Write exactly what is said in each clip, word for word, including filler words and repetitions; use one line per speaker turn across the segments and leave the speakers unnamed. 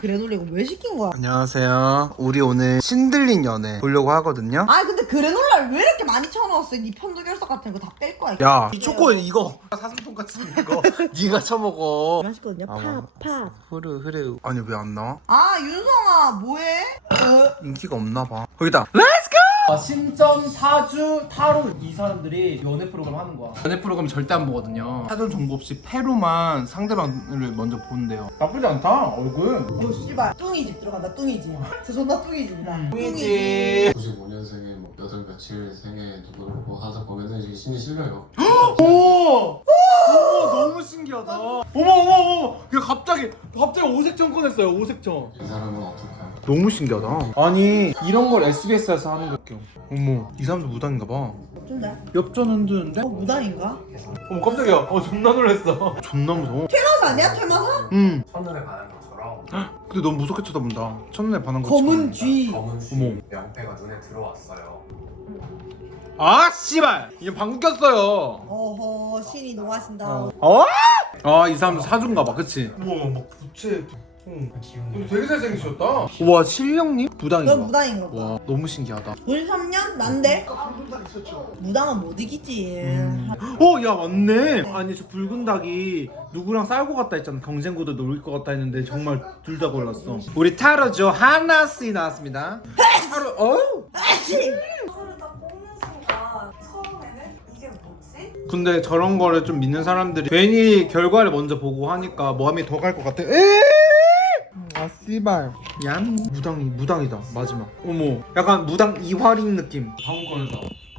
그래놀라 이거 왜 시킨 거야?
안녕하세요. 우리 오늘 신들린 연애 보려고 하거든요.
아 근데 그래놀라를 왜 이렇게 많이 쳐넣었어? 니 편도결석 같은 거 다 뺄 거야.
야, 이 초코 이거 사슴통 같은 이거 네가 쳐먹어.
맛있거든요.
아,
팝 팝.
흐르 흐르. 아니 왜 안 나와?
아 윤성아 뭐해? 어?
인기가 없나 봐. 거기다. 렛츠고!
아, 신점, 사주, 타로 이 사람들이 연애 프로그램 하는 거야.
연애 프로그램 절대 안 보거든요. 사전 정보 없이 패로만 상대방을 먼저 본대요.
나쁘지 않다, 얼굴.
오 씨발 뚱이 집 들어간다. 뚱이 집. 저 존나 뚱이 집이다.
음.
뚱이 집.
구십오 년생에 뭐 몇월 며칠 생에 누구를 뭐 하다 보면은 이제 신이 실려요.
오! 오, 너무 신기하다. 어머, 어머, 어머. 그 갑자기, 갑자기 오색천 꺼냈어요, 오색천.
이 사람은 어떨까요?
너무 신기하다.
아니, 이런 걸 에스비에스에서 하는 거.
어머, 이 사람도 무당인가 봐.
어쩐데?
엽전 흔드는데?
어 무당인가?
어머, 깜짝이야. 어, 존나 놀랐어.
존나 무서워.
퇴마사 아니야? 퇴마사?
응.
첫눈에 반한 것처럼
근데 너무 무섭게 쳐다본다. 첫눈에 반한 거.
검은 쥐.
검은 쥐
어머.
명패가 눈에 들어왔어요.
아, 씨발. 이게 방귀 꼈어요.
어허 신이 농하신다.
어? 어? 아, 이 사람도 사주인가 봐. 그치?
우와, 막 부채. 응.
기운이
되게 잘생기셨다.
우와, 실령님? 무당인가?
넌 무당인가 봐.
와, 너무 신기하다.
구십삼 년? 난데? 무당은 못 이기지.
어, 야, 맞네. 아니, 저 붉은 닭이 누구랑 싸울 것 같다 했잖아. 경쟁구도 놀릴 것 같다 했는데 정말 둘 다 골랐어. 우리 타로죠. 하나씩 나왔습니다. 타로, 어?
서를 딱 뽑는 순간 처음에는 이게 뭐지?
근데 저런 거를 좀 믿는 사람들이 괜히 결과를 먼저 보고 하니까 마음이 더 갈 것 같아. 에이! 아, 씨발. 얌. 무당이, 무당이다. 마지막. 어머. 약간 무당 이화링 느낌.
방금 꺼내다.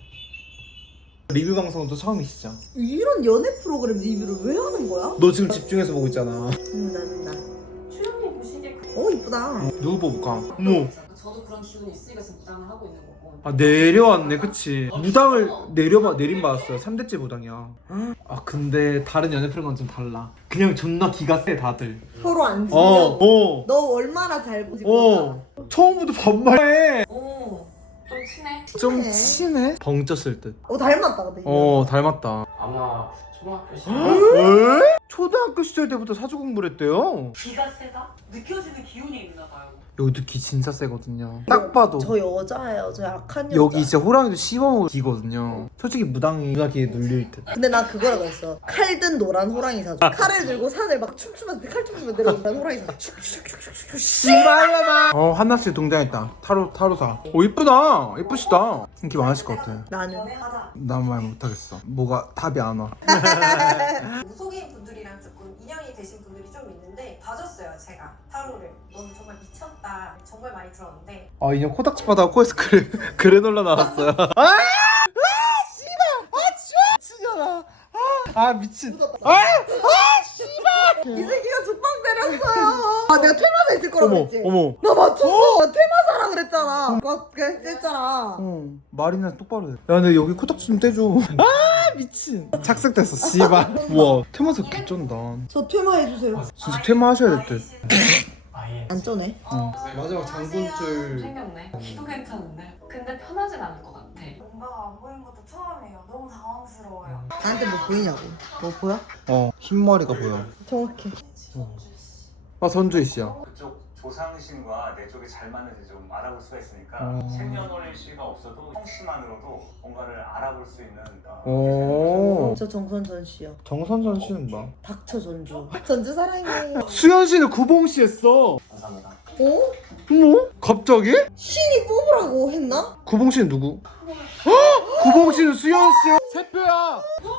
리뷰 방송도 처음이시죠?
이런 연애 프로그램 리뷰를 왜 하는 거야?
너 지금 집중해서 보고 있잖아.
음, 나는 나.
출연님 보시기에 그...
어 이쁘다.
누구 뽑을까? 어머.
저도 그런 기운이 있으니까 지금 무당을 하고 있는 거고.
아, 내려왔네. 그치? 무당을 내려봐, 내림받았어요. 삼 대째 무당이야. 아, 근데 다른 연애 프로그램은 좀 달라. 그냥 존나 기가 세, 다들.
서로 안
어,
지려고.
어.
너 얼마나 잘 보지?
어. 처음부터 반말해.
오, 좀 친해?
좀
친해.
친해? 벙 쪘을 듯.
어 닮았다 근데.
어, 닮았다.
아마 초등학교 시절
에? 초등학교 시절 때부터 사주 공부를 했대요.
기가 세다? 느껴지는 기운이 있나 봐요.
여기도 기 진짜 세거든요. 딱 봐도.
저 여자예요. 저 약한 여자.
여기 진짜 호랑이도 씹어먹을 기거든요. 솔직히 무당이 무당기에 눌릴 듯.
근데 나 그거라고 했어. 칼 든 노란 호랑이 사줘. 칼을 들고 산을 막 춤추면서 칼 춤추면서 내려오는 호랑이 사줘.
씨발라마. 어, 한나씨 등장했다. 타로 타로사. 오, 이쁘다. 이쁘시다. 인기 많으실 것 같아.
나는
연애하다.
난 말 못하겠어. 뭐가 답이 안 와.
무속인 분들이랑 조금 인연이 되신 분들이 좀 있는데 봐줬어요 제가 타로를. 너는 정말 미쳤다. 정말 많이 들었는데
아, 인형 코딱지 바다가 코에서 그래 그래놀라 나왔어요. 아! 아, 씨발. 아, 추워. 치잖아. 아, 아, 미친. 아! 아, 씨발.
이 새끼가 죽방 때렸어요. 아 내가 퇴마사 있을 거라고
어머,
그랬지.
어머.
나 맞췄어. 나 퇴마사라 그랬잖아. 나 그냥 했잖아.
어, 말이나 똑바로 해. 야, 근데 여기 코딱지 좀 떼줘. 아, 미친. 착색됐어, 씨발. 우와, 테마사 개쩐다.
저 퇴마해주세요.
진짜 퇴마하셔야 될 듯.
아예
안 쩌네.
마지막 장군줄.
생겼네. 키도 괜찮은데. 근데 편하진 않을 것 같아.
뭔가 안 보인 것도 처음이에요. 너무 당황스러워요.
나한테 뭐 보이냐고. 뭐 보여?
어, 흰머리가 보여.
정확해.
아, 선주희 씨야.
그쪽 조상신과 내 쪽이 잘 맞는지 좀 알아볼 수가 있으니까
어.
생년월일씨가 없어도 성씨만으로도 뭔가를 알아볼 수 있는 어,
오.
저 정선전 씨요.
정선전 씨는 뭐?
닥쳐 전주. 전주 사랑해.
수현 씨는 구봉 씨 했어.
감사합니다.
어?
뭐? 갑자기?
신이 뽑으라고 했나?
구봉 씨는 누구? 헉! 구봉 씨는 수현 씨야. 세 표야.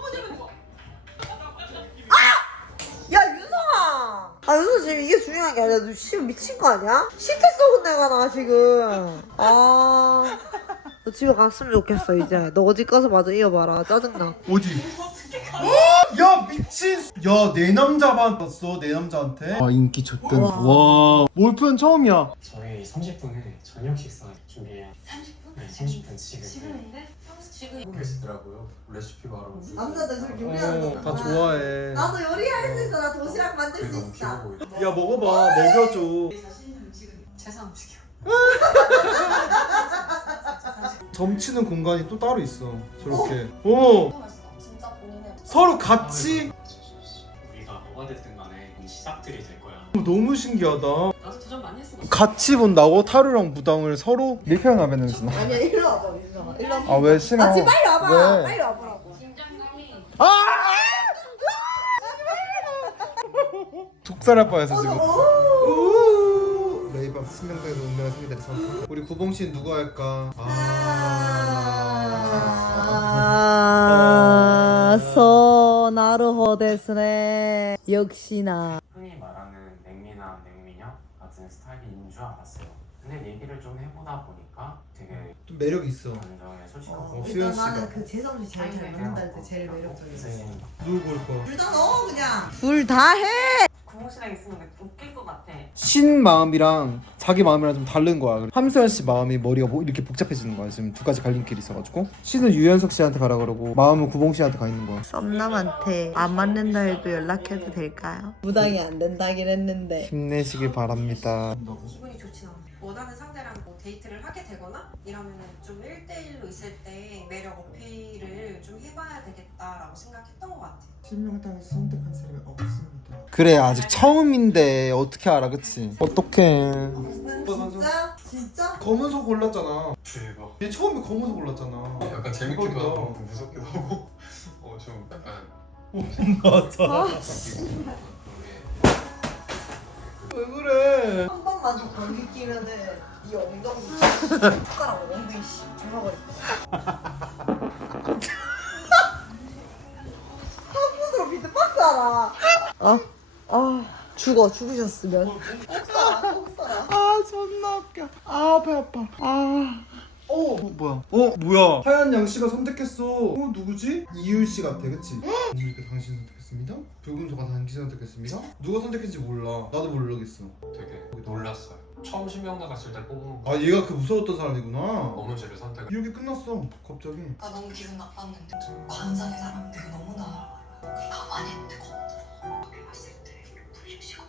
야 윤성아! 아 윤성 지금 이게 중요한 게 아니라 너 지금 미친 거 아니야? 시체 썩은 내가 나 지금. 아... 너 집에 갔으면 좋겠어 이제. 너 어디 가서 마저 이어봐라. 짜증나.
어디? 헉! 야, 미친. 야, 내 남자 받았어. 내 남자한테. 아, 인기 좋든.
와.
와. 몰표현 처음이야.
저희 삼십 분에 저녁 식사 준비해요.
삼십 분?
네, 삼십 분 지금.
지금인데? 평소 지금
계시더라고요. 레시피 바로.
남자들 저렇게
어, 다 좋아해.
나도 요리할 수 있어. 나 도시락 만들 수
너무
있어.
귀여워 보여.
야, 먹어봐. 먹여줘.
제사 음식이요.
점치는 공간이 또 따로 있어. 저렇게. 오.
진짜 본인의
서로 같이.
우리가 뭐가 됐든 간에 시작들이 될 거야.
너무 신기하다.
나도 도전 많이 했어.
같이 본다고? 타루랑 무당을 서로 밀폐형 하면 되나?
아니야 일로 와봐 윤성아 일로 와봐.
아 왜 싫어?
아 지금 빨리 와봐.
왜?
빨리 와보라고.
긴장감이.
독살할 뻔했어 지금.
오.
레이밥 수명대에서 운명의 승리들의 선택. 우리 구봉 씨는 누가 할까?
아, 소 나루호 데스네. 역시나.
흔히 말하는 냉미나 냉미녀 같은 스타일인 줄 알았어요. 근데 얘기를 좀 해보다 보니까 되게
좀 매력 있어.
감정에 솔직하고
어, 수연 씨가.
그 재성 씨 제일 잘 맞는다 할 때 제일 매력적이었어.
있으신
누구 볼 거?
둘 다 넣어 그냥. 둘 다 해.
구멍씨랑 있으면 웃길 것 같아.
신 마음이랑 자기 마음이랑 좀 다른 거야. 함수연 씨 마음이 머리가 뭐 이렇게 복잡해지는 거야. 지금 두 가지 갈림길이 있어가지고 신은 유연석 씨한테 가라 그러고 마음은 구봉 씨한테 가 있는 거야.
썸남한테 안 맞는다 해도 연락해도 될까요? 무당이 안 된다긴 했는데.
힘내시길 바랍니다.
기분이 좋진 않아. 원하는 상대랑 뭐 데이트를 하게 되거나 이러면은 좀 일 대일로 있을 때 매력 어필을 좀 해봐야 되겠다라고 생각했던 것 같아.
실명당에서 선택한 사람이 없습니다.
그래 아직 처음인데 어떻게 알아 그치? 어떡해.
진짜? 진짜?
검은소 골랐잖아.
대박.
얘 처음에 검은소 골랐잖아.
약간 재밌기도
대박이다.
하고 무섭기도 하고 어 좀 약간
맞아. 왜 그래?
한 번만 더 감기 끼면은 이 엉덩이 숟가락 엉덩이 씨 죽어버릴 거야. 한번으로 비트박스 하라. 어? 아 죽어 죽으셨으면. 꼭 써라 꼭 써라.
아 존나 웃겨. 아 배 아파. 아. 어, 어 뭐야? 어 뭐야? 하얀 양 씨가 선택했어. 어 누구지? 이율 씨 같아, 그치? 이율이가 당신 선택했습니다. 붉은소가 당신 선택했습니다. 누가 선택했는지 몰라. 나도 모르겠어.
되게 놀랐어요. 처음 실명 나갔을 때 뽑은
아 얘가 그 무서웠던 사람이구나.
어문지를 선택.
이렇게 끝났어. 갑자기.
나 너무 기분 나빴는데 관상의 사람들이 너무 나와. 가만히 있는데 겁들어. 앞에 봤을 때 불식시가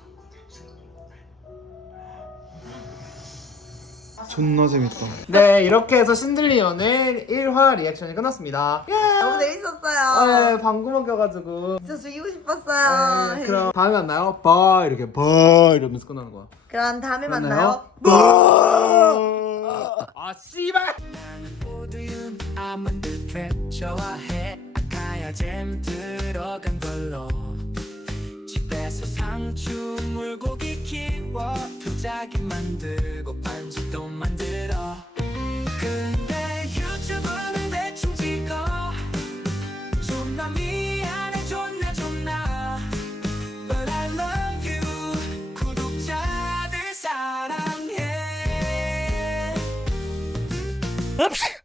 존나 재밌다. 네 이렇게 해서 신들리 연애 일 화 리액션이 끝났습니다.
너무 재밌었어요.
아, 네, 방구만 껴가지고.
진짜 죽이고 싶었어요.
네, 그럼 다음에 만나요. 바 이렇게 바 이러면서 끝나는 거야.
그럼 다음에
만나요.
만나요.
아 씨발.
모두는 아몬드 랩 좋아해 가야 잼 들어간 걸로 집에서 상추 물고기 키워 도자기 만들고 반지도 만들어 근데 유튜브는 대충 찍어 존나 미안해 존나 존나 But I love you 구독자들 사랑해